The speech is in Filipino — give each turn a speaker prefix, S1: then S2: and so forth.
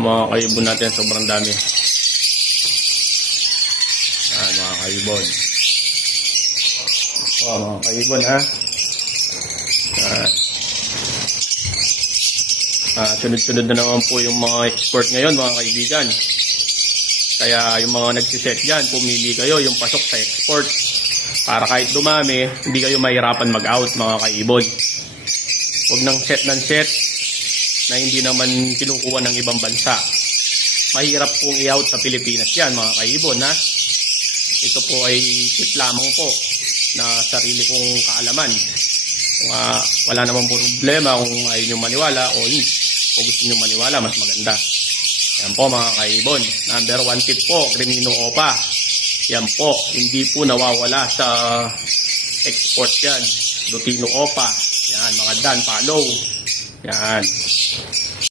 S1: mga kaibon natin, sobrang dami. Yan, mga kaibon. O, mga kaibon, ha? Yan. Ah, sunod-sunod na naman po yung mga export ngayon, mga kaibigan. Kaya yung mga nagsiset dyan, pumili kayo yung pasok sa export. Para kahit dumami, hindi kayo mahirapan mag-out, mga kaibon. Huwag nang set ng set na hindi naman kinukuha ng ibang bansa. Mahirap pong i-out sa Pilipinas yan, mga kaibon, ha? Ito po ay tip lamang po na sarili kong kaalaman. Kung ah, wala namang problema kung ayaw nyo maniwala o hindi. O gusto nyo maniwala, mas maganda. Yan po mga kaibon. Number one tip po, Crimino Opa. Yan po, hindi po nawawala sa export yan. Lutino Opa. Yan, mga Dan, follow. Yan.